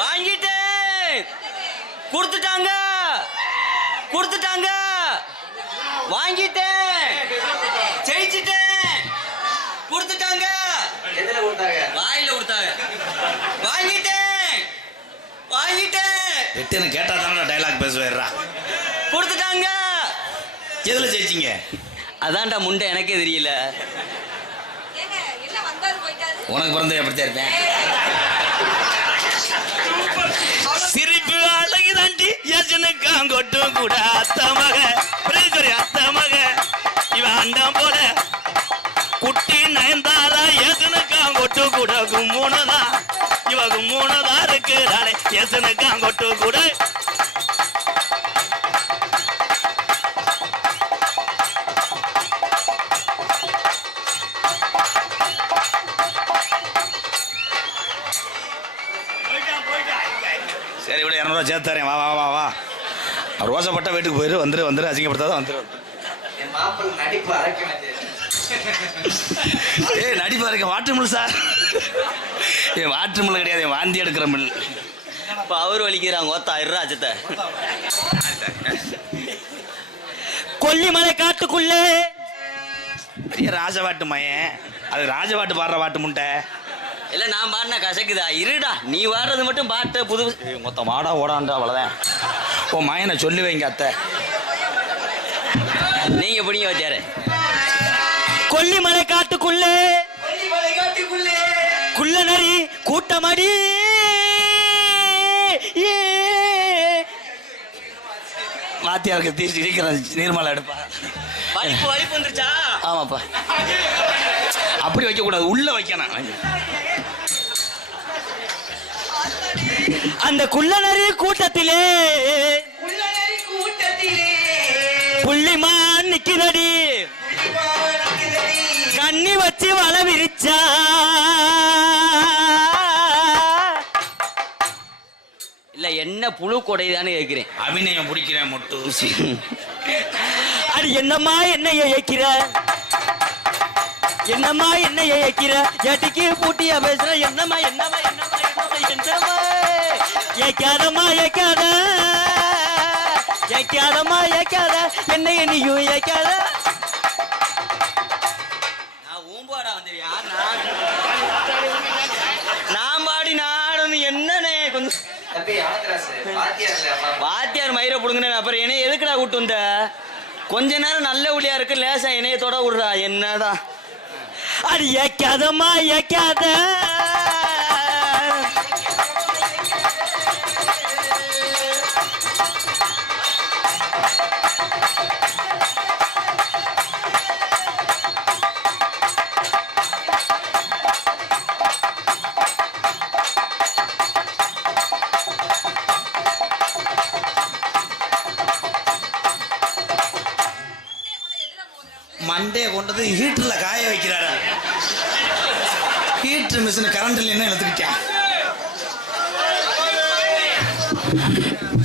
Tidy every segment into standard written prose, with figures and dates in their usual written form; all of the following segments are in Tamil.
வாங்கிட்டேன். கொடுத்துட்டாங்க. வாங்கிட்டேன். ஜெயிச்சிட்டேன். கொடுத்துட்டாங்க. எதுல கொடுத்தாங்க? வாயில கொடுத்தாங்க. வாங்கிட்டேன். எத்தனை கேட்டா தானே டைலாக் பேசுவேறா. கொடுத்துட்டாங்க. எதுல ஜெயிச்சிங்க? அதான்டா முண்டை, எனக்கே தெரியல. உனக்கு பிறந்த எப்படித்தான் இருப்பேன். சிரிப்பு அழகி தாண்டி யஜனுக்காங்கொட்டும் கூட அத்த மக அத்த மக இவன் அண்டம் போல குட்டி நயந்தாரா யஜனுக்காங்கொட்டு கூட கும்முனதா இவ கும்முனதா இருக்கிறாளே யஜனுக்காங்கொட்டு கூட. சரி விட 200 சேர்த்து தரேன். வா வா வா வா. ரோசப்பட்ட வீட்டுக்கு போயிரு. வந்துரு அசிங்கப்படுத்தாத வந்துரு. என் மாப்பிள்ளை நடிப்பு அரைக்கணும். நடிப்பு அரைக்க water mill sir. Water mill கிடையாது, வாந்தி எடுக்கிற மில். இப்போ அவர் வலிக்கிறாங்க. ஒத்தா ராஜத்தை கொல்லிமலை காட்டுக்குள்ளே பெரிய ராஜவாட்டு மயன். அது ராஜவாட்டு பாடுற வாட்டு முண்டை இல்லை. நான் பாடினா கசக்குதா? இருடா, நீ வாடுறது மட்டும் பாட்டு புது மொத்தம் வாடா ஓடான்றா அவ்வளோதான். ஓ மயனை சொல்லி வைங்க அத்தை. நீங்க பிடிங்க வச்சாரு. கொல்லிமலை காட்டுக்குள்ளே குள்ள நரி கூட்டமடி வாத்தியாருக்கு தீர்ச்சி இருக்கிற நீர்மலை எடுப்பா. வலிப்பு வந்துருச்சா? ஆமாப்பா. அப்படி வைக்க கூடாது, உள்ள வைக்கணும். அந்த குள்ளநரி கூட்டத்திலே புள்ளிமான் நிக்கிறடி கண்ணி வச்சு வள விரிச்சா. இல்ல என்ன புழு கொடைதான்னு கேட்கிறேன். அபிநயம் பிடிக்கிறேன் மொட்டு. அது என்னம்மா என்னைய ஏக்கிற ஏட்டிக்கு பூட்டியா பேசுற. என்னம்மா ஏக்காத என்னைய நீயும் ஏக்காத. நான் ஊம்பாடா வந்து நான் பாடி நாடு என்னன்னே கொஞ்சம் வாத்தியார் மயிரை புடுங்கினேன். அப்புறம் என்னைய எதுக்குடா கூட்டு வந்த? கொஞ்ச நேரம் நல்ல ஒளியா இருக்கு, லேசா இணையத்தோட விடுறா. என்னதான் அது ஏக்காதம்மா ஏக்காத. மண்டே கொண்டது ஹீட்டர்ல காய வைக்கிறாரு. ஹீட்டர் மிஷின் கரண்ட் இல்லைன்னா எடுத்துக்கிட்டேன்.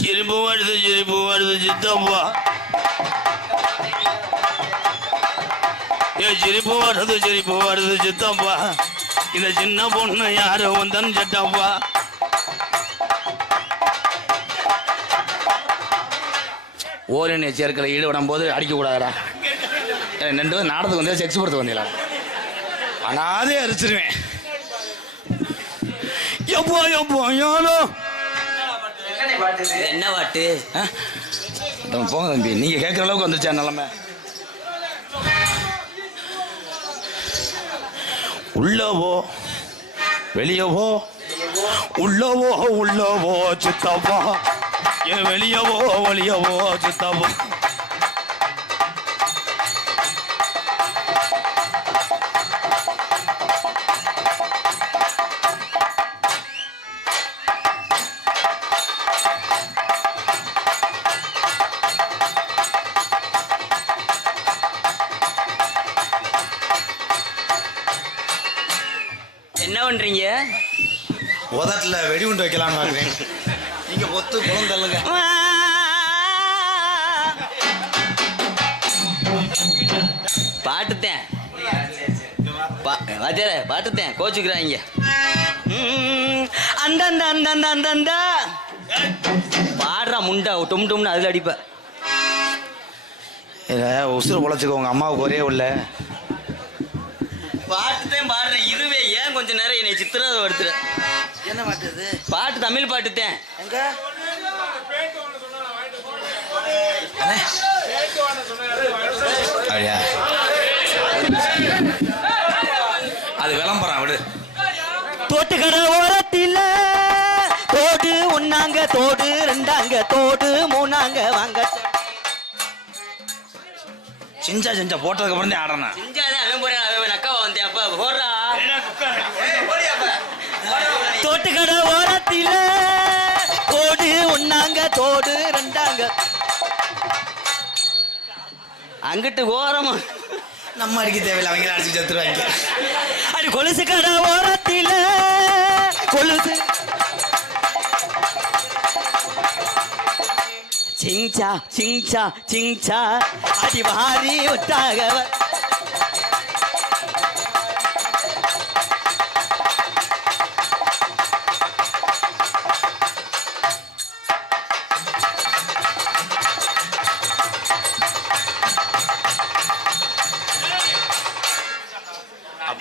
சிரிப்பு வருது சித்தப்பா. சிரிப்பு வருது சித்தப்பா. இந்த சின்ன பொண்ணு யாரு வந்தன் சித்தப்பா. ஓரின சேர்க்கலை ஈடுபடும் போது அடிக்க கூடாதா? 2 நாடத்துக்கு வந்து செக்ஸ் பொறுத்து வந்தீங்களா? அனாதே அரிச்சிருவேன். என்ன பாட்டு? போங்க தம்பி, நீங்க கேட்குற அளவுக்கு வந்துருச்சா நிலைமை? உள்ளவோ வெளியவோ உள்ளவோ சித்தப்பா. ஏன் வெளியவோ சித்தப்பா. என்ன பண்றீங்க? உதட்டுல வெடிகுண்டு வைக்கலாம்னு பாக்குறேன். நீங்க பொத்து குழந்தல்லுங்க. பாட்டுத்தேன் வாத்தியாரே பாட்டுத்தேன் கோச்சுக்கிறாங்க. அந்த அந்த அந்த அந்த அந்த அந்த பாடுறா முண்டா டும் டும்னு அதில் அடிப்ப. உசுறு பொழைச்சிக்கோ, உங்க அம்மாவுக்கு ஒரே உள்ள பாட்டுத்தேன் பாடுறேன். இருவே ஏன் கொஞ்ச நேரம் என்னை சித்திரதை படுத்துற? என்ன பாட்டு? பாட்டு தமிழ் பாட்டுத்தேன். எங்க அது விளம்பரம் விடு. தோட்டுக்கடை ஓரத்தில் தோடு ஒன்னாங்க தோடு ரெண்டாங்க தோடு மூணாங்க வாங்க. செஞ்சா செஞ்சா போட்டதுக்கு அப்புறம் தான் ஆடுறேன். செஞ்சாதான் அவன் போறேன். அவன் அக்காவா வந்தேன் அப்ப போடுறா. தோட்டுக்கடை ஓரத்தில் தோடு ஒன்னாங்க தோடு ரெண்டாங்க அங்கிட்டு ஓரமா நம்ம அடிக்க தேவையில்லை, அவங்க அடிச்சு செத்துருவாங்க. அடி கொலுசு கடை ஓரத்தில் கொலுசு சிங்சா சிங்சா சிங்சா அடி வாரி ஒட்டாகவ.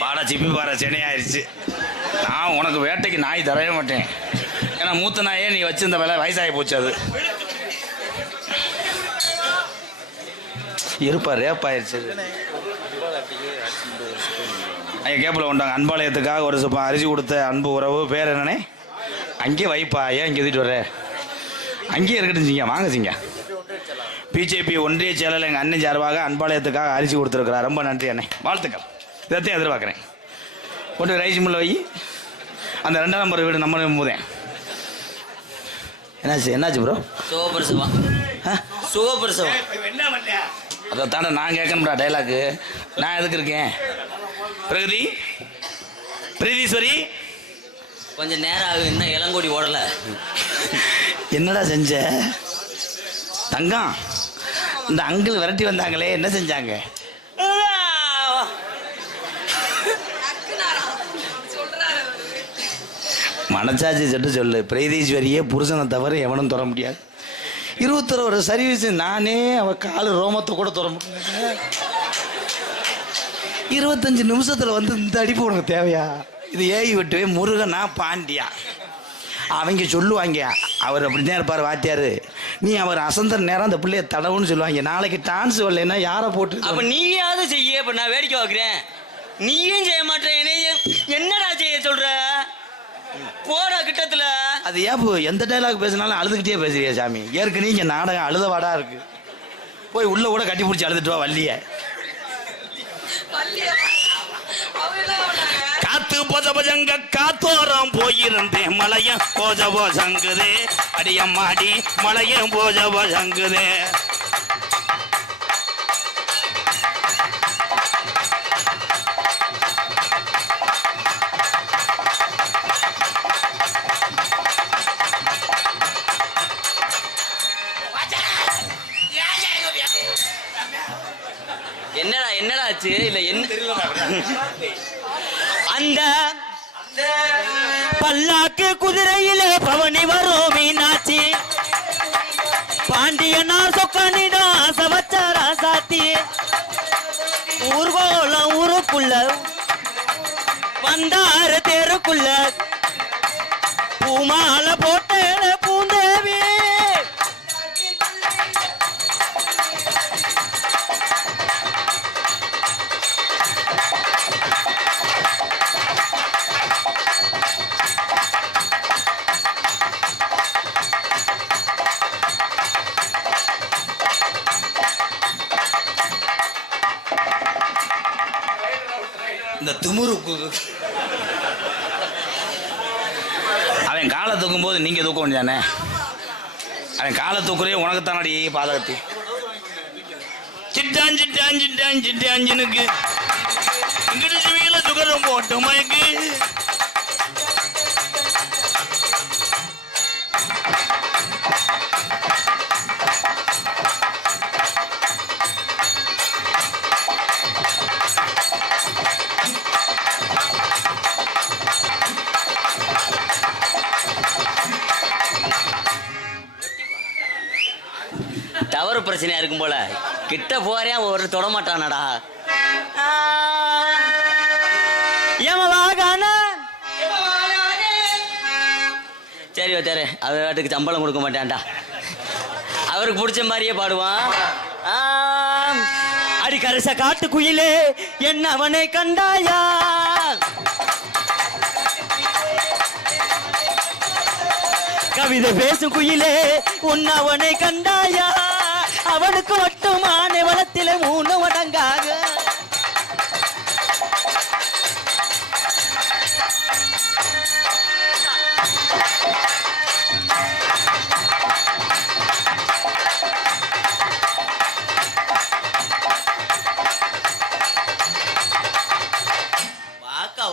பாடா சிப்பி பாறை சென்னையாயிருச்சு. நான் உனக்கு வேட்டைக்கு நாய் தரவே மாட்டேன். ஏன்னா மூத்த நாயே நீ வச்சிருந்த வேலை வயசாகி போச்சு. அது இருப்பா ரேப்பாயிருச்சு. ஐயா கேப்பில் கொண்டாங்க. அன்பாலயத்துக்காக ஒரு சுப்பா அரிசி கொடுத்த அன்பு உறவு பேர் என்னன்னே அங்கேயே வைப்பா. ஏன் இங்கே எழுதிட்டு வர்ற? அங்கேயே இருக்கட்டும் சிங்க, வாங்க சிங்க. பிஜேபி ஒன்றிய செயலர் எங்கள் அண்ணன் சார்பாக அன்பாலயத்துக்காக அரிசி கொடுத்துருக்குறா. ரொம்ப நன்றி அண்ணே, வாழ்த்துக்கள். இதைத்தான் எதிர்பார்க்குறேன். கொண்டு ரைஸ் மில்ல வை. அந்த 2ஆம் நம்பர் வீடு நம்ம போதேன். என்னாச்சு ப்ரோ? சுகப்பிரசவம் சுகப்பிரசவம் அதை தானே நான் கேட்கணும்டா டைலாக்கு. நான் எதுக்கு இருக்கேன்? பிரகதீஸ்வரி கொஞ்சம் நேரம் ஆகும், இன்னும் இளங்கோடி ஓடல. என்னடா செஞ்ச தங்கம்? இந்த அங்கிள் விரட்டி வந்தாங்களே, என்ன செஞ்சாங்க? மனசாட்சி சட்டு சொல்லு. பிரகதீஸ்வரியே புருஷனை தவிர எவனும் தொட முடியாது. 21 வருஷம் சர்வீஸ். நானே அவ காலு ரோமத்தை கூட தொட முடியாது. 25 நிமிஷத்தில் வந்து இந்த அடிப்பு உனக்கு தேவையா? இது ஏவி விட்டுவே முருகனா பாண்டியா அவங்க சொல்லுவாங்க. அவர் அப்படிதான் இருப்பார் வாத்தியார். நீ அவர் அசந்தர நேரம் அந்த பிள்ளைய தடவுன்னு சொல்லுவாங்க. நாளைக்கு டான்ஸ் வரலைன்னா யாரை போட்டு? அப்ப நீயாவது செய்ய. இப்ப நான் வேடிக்கை பார்க்குறேன், நீயும் செய்ய மாட்டேன். என்னடா செய்ய சொல்ற? போடா கிட்டத்துல. அது ஏன் எந்த டைலாக் பேசினாலும் அழுதுகிட்டே பேசுறியா சாமி? ஏற்கனவே இங்கே நாடகம் அழுதவாடா இருக்கு. போய் உள்ள கூட கட்டி பிடிச்சி அழுதுட்டு வா வள்ளிய. காத்து போஜ போஜங்க காத்தோரம் போயிருந்தேன் மலையம் போஜ போஜங்குதே அடியம்மாடி மலையம் போஜ போஜங்குதே. என்னடா என்னடா ஆச்சு? இல்ல என்ன அந்த பல்லாக்கு குதிரையில பவனி வரும் மீனாட்சி பாண்டியனார் சொக்கனிடம் ஆசவச்சாரா சாத்தி ஊர்கோலம் ஊருக்குள்ள வந்தாரு தெருக்குள்ள பூமால போட்ட பூந்தேவி இந்த திமுரு அவன் காலை தூக்கும் போது நீங்க தூக்க வேண்டியானே. அவன் காலை தூக்குறே உனக்குத்தானடி பாதகத்தி. சிட்டான் சிட்டான் சிட்டான் சிட்டாஞ்சினுக்கு இங்கிட்டு வீல சுகரம் போட்டு மயக்கு. லவர் பிரச்சனையா இருக்கும் போல. கிட்ட போறேன் ஒரு தொட மாட்டானடா. சரி வச்சாரு, அவ வாட்டுக்கு சம்பளம் கொடுக்க மாட்டான்டா. அவருக்கு பிடிச்ச மாதிரியே பாடுவான். அடி கரிச காட்டு குயிலே என்ன அவனை கண்டாயா, கவிதை பேசும் குயிலே உன்ன அவனை கண்டாயா, அவனுக்கு மட்டுமான வளத்தில 3 மடங்காக.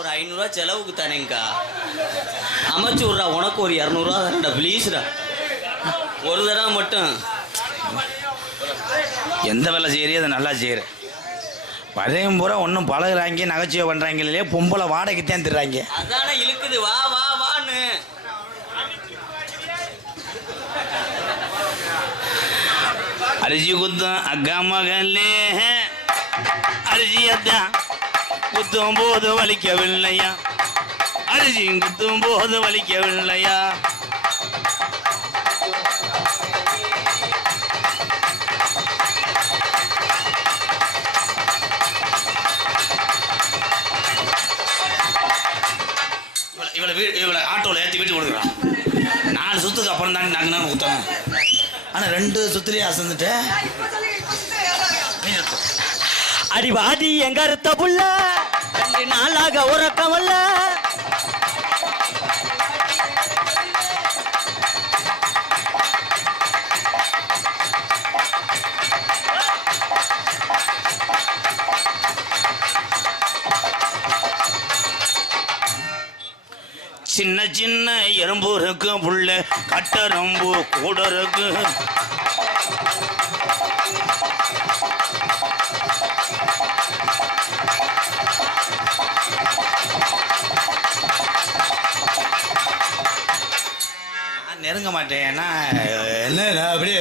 ஒரு 500 ரூபா செலவுக்கு தானேங்கா, அமைச்சு விட்றா. உனக்கு ஒரு 200 ரூபா தானடா, ப்ளீஸ்டா. ஒரு தடவை மட்டும். எந்த வேலை செய்யறியோ அதை நல்லா செய்யற. பழையம் பூரா ஒன்றும் பழகுறாங்க, நகைச்சுவை பண்றாங்க இல்லையே, பொம்பளை வாடகைக்கு தான் திடுறாங்க. அதானே இழுக்குது. வா வா வான்னு. அரிசி குத்தம் அக்கா மகளே, அரிசியத்தான் குத்தும் போது வலிக்கவில்லையா, அரிசி குத்தும் போது வலிக்கவில்லையா. இவளை ஆட்டோவில் ஏற்றி வீட்டு கொடுக்குறான். 4 சுத்துக்கு அப்புறம் தான் நாங்கள் குத்தோம். ஆனால் 2 சுத்துலேயே அசந்துட்டேன். அடிவாடி எங்க அறுத்த புள்ள 2 நாளாக உறக்கமல்ல. சின்ன சின்ன எறும்பு இருக்கு புள்ள, கட்டரம்பு கூட இருக்கு. நெருங்க மாட்டேன். ஏன்னா என்ன அப்படியே.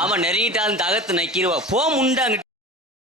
ஆமா, நெருங்கிட்டாலும் தகத்து நக்கிடுவா. போ முண்டாங்க.